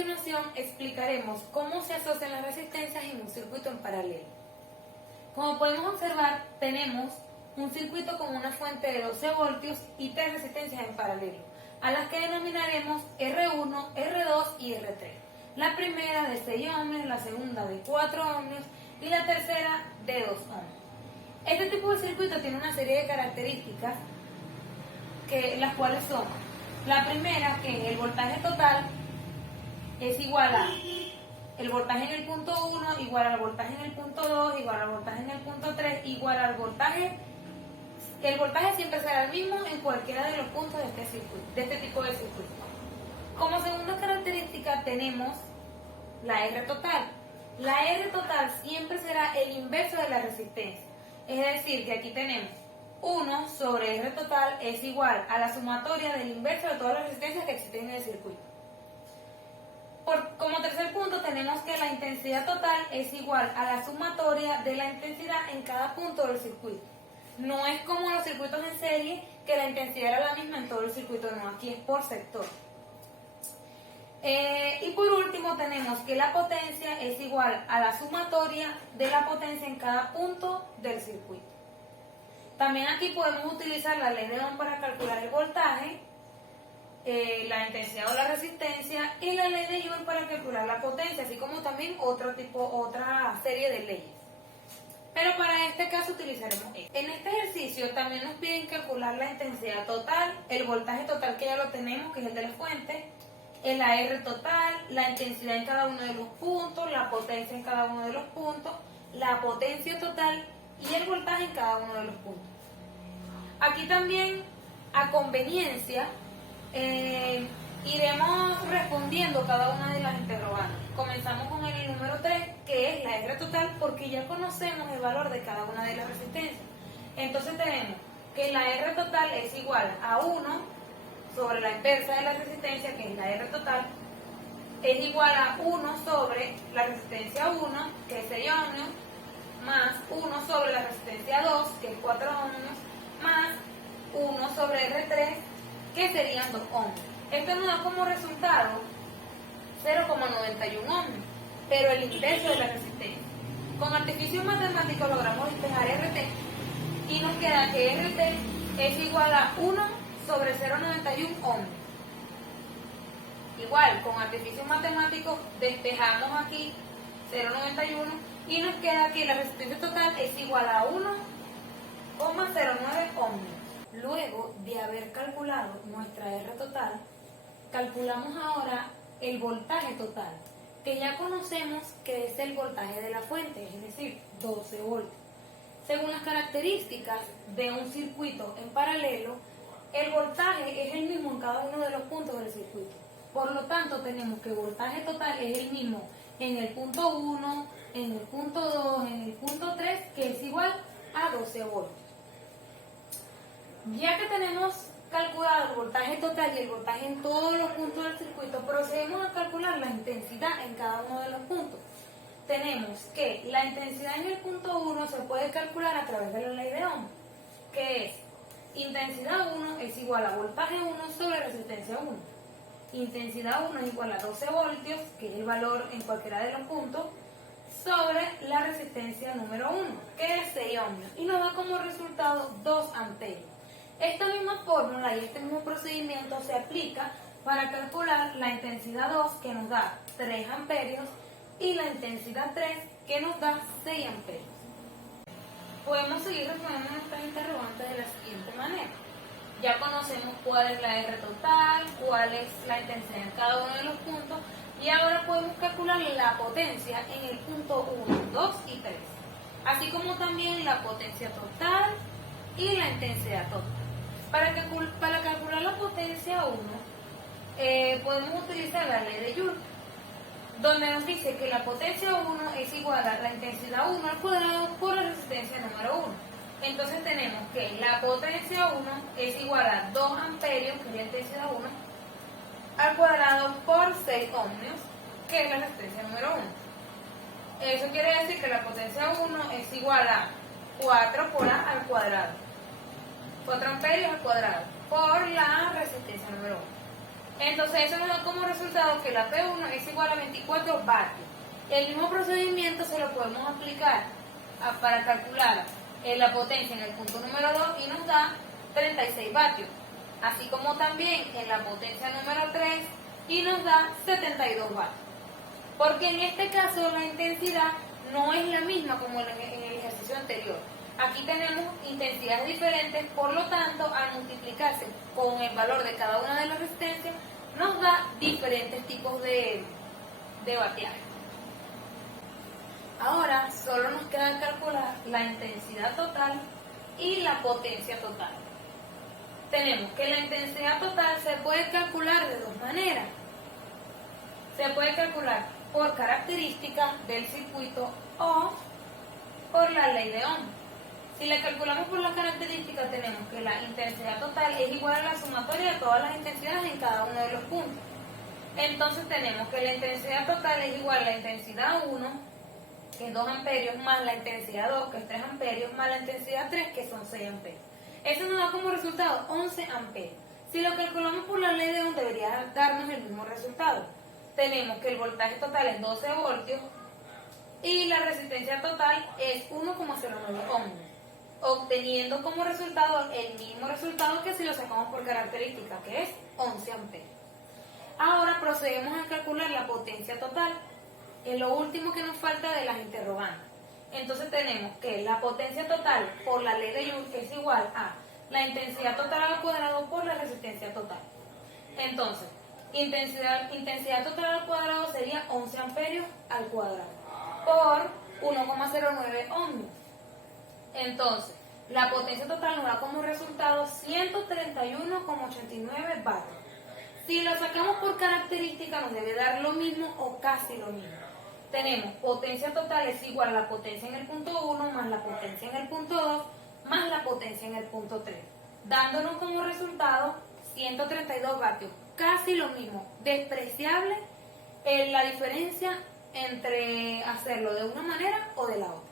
continuación explicaremos cómo se asocian las resistencias en un circuito en paralelo. Como podemos observar, tenemos un circuito con una fuente de 12 voltios y tres resistencias en paralelo, a las que denominaremos R1, R2 y R3. La primera de 6 ohmios, la segunda de 4 ohmios y la tercera de 2 ohmios. Este tipo de circuito tiene una serie de características las cuales son: la primera, que el voltaje total es igual a el voltaje en el punto 1 igual al voltaje en el punto 2 igual al voltaje en el punto 3 igual al voltaje. El voltaje siempre será el mismo en cualquiera de los puntos de este circuito, de este tipo de circuito. Como segunda característica tenemos la R total. La R total siempre será el inverso de la resistencia. Es decir, que aquí tenemos 1 sobre R total es igual a la sumatoria del inverso de todas las resistencias que existen en el circuito. Como tercer punto tenemos que la intensidad total es igual a la sumatoria de la intensidad en cada punto del circuito. No es como los circuitos en serie, que la intensidad era la misma en todo el circuito, no, aquí es por sector. Y por último tenemos que la potencia es igual a la sumatoria de la potencia en cada punto del circuito. También aquí podemos utilizar la ley de Ohm para calcular el voltaje, la intensidad o la resistencia, y la ley de Joule para calcular la potencia, así como también otra serie de leyes. Pero para este caso utilizaremos esto. En este ejercicio también nos piden calcular la intensidad total, el voltaje total, que ya lo tenemos, que es el de la fuente, el AR total, la intensidad en cada uno de los puntos, la potencia en cada uno de los puntos, la potencia total y el voltaje en cada uno de los puntos. Aquí también, a conveniencia, iremos respondiendo cada una de las interrogantes. Comenzamos con el número 3, que es la R total, porque ya conocemos el valor de cada una de las resistencias. Entonces tenemos que la R total es igual a 1 sobre la inversa de la resistencia, que es la R total, es igual a 1 sobre la resistencia 1, que es 6 ohmios, más 1 sobre la resistencia 2, que es 4 ohmios, más 1 sobre R3, que serían 2 ohmios. Esto nos da como resultado 0,91 ohmios, pero el inverso de la resistencia. Con artificio matemático logramos despejar RT y nos queda que RT es igual a 1 sobre 0,91 ohmios. Igual, con artificio matemático despejamos aquí 0,91 y nos queda que la resistencia total es igual a 1,09 ohmios. Luego de haber calculado nuestra R total, calculamos ahora el voltaje total, que ya conocemos que es el voltaje de la fuente, es decir, 12 voltios. Según las características de un circuito en paralelo, el voltaje es el mismo en cada uno de los puntos del circuito. Por lo tanto, tenemos que el voltaje total es el mismo en el punto 1, en el punto 2, en el punto 3, que es igual a 12 voltios. Ya que tenemos calculado el voltaje total y el voltaje en todos los puntos del circuito, procedemos a calcular la intensidad en cada uno de los puntos. Tenemos que la intensidad en el punto 1 se puede calcular a través de la ley de Ohm, que es intensidad 1 es igual a voltaje 1 sobre resistencia 1. Intensidad 1 es igual a 12 voltios, que es el valor en cualquiera de los puntos, sobre la resistencia número 1, que es 6 ohmios, y nos da como resultado 2 amperios. Esta misma fórmula y este mismo procedimiento se aplica para calcular la intensidad 2, que nos da 3 amperios, y la intensidad 3, que nos da 6 amperios. Podemos seguir respondiendo nuestras interrogantes de la siguiente manera. Ya conocemos cuál es la R total, cuál es la intensidad en cada uno de los puntos, y ahora podemos calcular la potencia en el punto 1, 2 y 3, así como también la potencia total y la intensidad total. Para calcular la potencia 1, podemos utilizar la ley de Joule, donde nos dice que la potencia 1 es igual a la intensidad 1 al cuadrado por la resistencia número 1. Entonces tenemos que la potencia 1 es igual a 2 amperios, que es la intensidad 1, al cuadrado por 6 ohmios, que es la resistencia número 1. Eso quiere decir que la potencia 1 es igual a 4 por A al cuadrado. 4 amperios al cuadrado por la resistencia número 1. Entonces eso nos da como resultado que la P1 es igual a 24 vatios. El mismo procedimiento se lo podemos aplicar para calcular la potencia en el punto número 2 y nos da 36 vatios. Así como también en la potencia número 3 y nos da 72 vatios. Porque en este caso la intensidad no es la misma como en el ejercicio anterior. Aquí tenemos intensidades diferentes, por lo tanto, al multiplicarse con el valor de cada una de las resistencias, nos da diferentes tipos de vatiaje. Ahora solo nos queda calcular la intensidad total y la potencia total. Tenemos que la intensidad total se puede calcular de dos maneras. Se puede calcular por características del circuito o por la ley de Ohm. Si la calculamos por las características, tenemos que la intensidad total es igual a la sumatoria de todas las intensidades en cada uno de los puntos. Entonces tenemos que la intensidad total es igual a la intensidad 1, que es 2 amperios, más la intensidad 2, que es 3 amperios, más la intensidad 3, que son 6 amperios. Eso nos da como resultado 11 amperios. Si lo calculamos por la ley de Ohm, debería darnos el mismo resultado. Tenemos que el voltaje total es 12 voltios y la resistencia total es 1,09 ohms, obteniendo como resultado el mismo resultado que si lo sacamos por característica, que es 11 amperios. Ahora procedemos a calcular la potencia total, es lo último que nos falta de las interrogantes. Entonces tenemos que la potencia total por la ley de Joule es igual a la intensidad total al cuadrado por la resistencia total. Entonces, intensidad total al cuadrado sería 11 amperios al cuadrado por 1,09 ohms. Entonces, la potencia total nos da como resultado 131,89 vatios. Si lo sacamos por característica nos debe dar lo mismo o casi lo mismo. Tenemos potencia total es igual a la potencia en el punto 1 más la potencia en el punto 2 más la potencia en el punto 3, dándonos como resultado 132 vatios. Casi lo mismo, despreciable la diferencia entre hacerlo de una manera o de la otra.